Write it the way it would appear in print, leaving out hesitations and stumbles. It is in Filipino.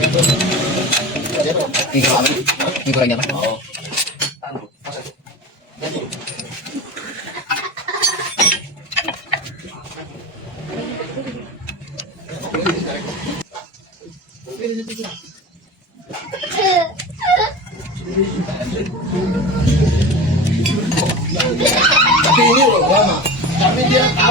Yung kulay niya ba? Oo. Tapi ini loh, lama. Tapi dia tahu.